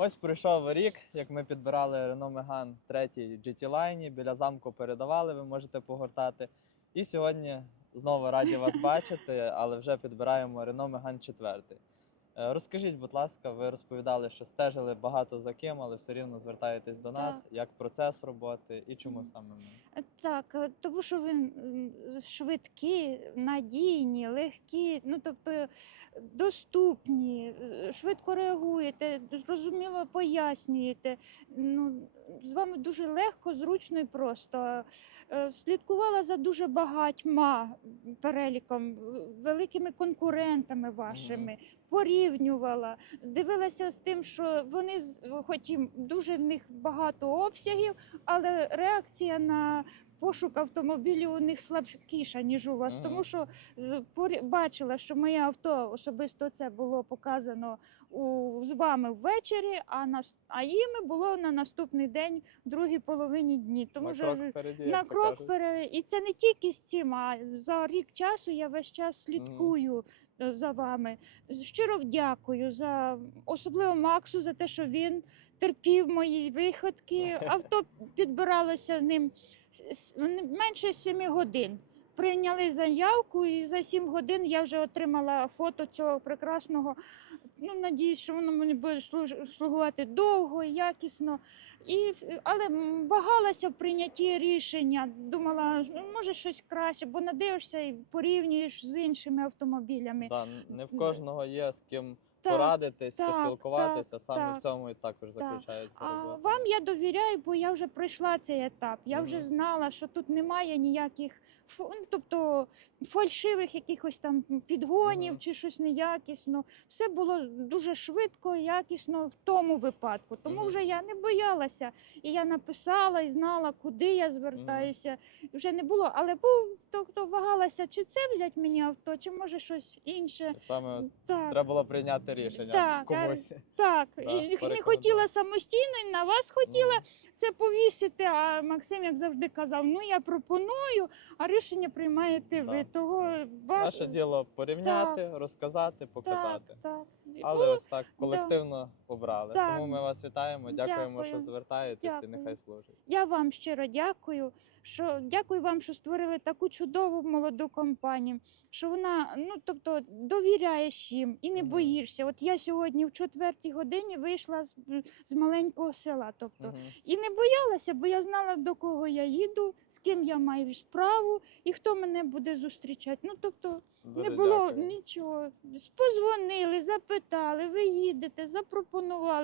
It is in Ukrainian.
Ось пройшов рік, як ми підбирали Renault Megane 3 GT Line, біля замку передавали, ви можете погортати. І сьогодні знову раді вас бачити, але вже підбираємо Renault Megane 4. Е, Розкажіть, будь ласка, ви розповідали, що стежили багато за ким, але все рівно звертаєтесь до нас, як процес роботи і чому саме ми. Е, Так, е, тому що ви швидкі, надійні, легкі, ну тобто доступні, швидко реагуєте, зрозуміло пояснюєте. Ну, з вами дуже легко, зручно і просто. Слідкувала за дуже багатьма переліком, великими конкурентами вашими, порівнювала, дивилася з тим, що вони хоч і дуже в них багато обсягів, але реакція на пошук автомобілів у них слабкіша, ніж у вас. Мгм. Тому що бачила, що моє авто особисто це було показано у, з вами ввечері, а на а їм було на наступний день, в другій половині дні. Тому на що крок впереді, на крок кажуть. пере... І це не тільки з цим, а за рік часу я весь час слідкую е, за вами. Щиро дякую за особливо Максу за те, що він терпів мої виходки. Авто підбиралося ним менше 7 годин. Прийняли заявку, і за сім годин я вже отримала фото цього прекрасного. Ну, надіюсь, що воно мені буде слугувати довго, якісно. І, але вагалася в прийнятті рішення. Думала, ну, може щось краще, бо надивишся і порівнюєш з іншими автомобілями. Да, не в кожного є з ким Так, порадитись, так, поспілкуватися. так, Саме в цьому і також заключається А робота. вам я довіряю, бо я вже пройшла цей етап. Я вже знала, що тут немає ніяких ну, тобто фальшивих якихось там підгонів Мгм. чи щось неякісно. Все було дуже швидко, якісно в тому випадку. Тому Мгм. вже я не боялася. І я написала і знала, куди я звертаюся. Вже не було, але був тобто вагалася, чи це взяти мені авто, чи може щось інше. Саме Так. треба було прийняти рішення Так, комусь. Так, Да, і не хотіла самостійно, і на вас хотіла це повісити. А Максим, як завжди, казав: ну я пропоную, а рішення приймаєте ви. Да. Того вас Наше діло порівняти, розказати, показати. Так, так. Але Ну, ось так колективно обрали. Так. Тому ми вас вітаємо. Дякуємо, Дякую. що звертаєтесь і нехай служить. Я вам щиро дякую. Що дякую вам, що створили таку чудову молоду компанію. Що вона, ну тобто, довіряєш їм і не Мгм. боїшся. От я сьогодні в четвертій годині вийшла з, з маленького села. Тобто, Мгм. І не боялася, бо я знала, до кого я їду, з ким я маю справу і хто мене буде зустрічати. Ну тобто Дуже не було дякую. Нічого. Позвонили, запитали, ви їдете, запропонували.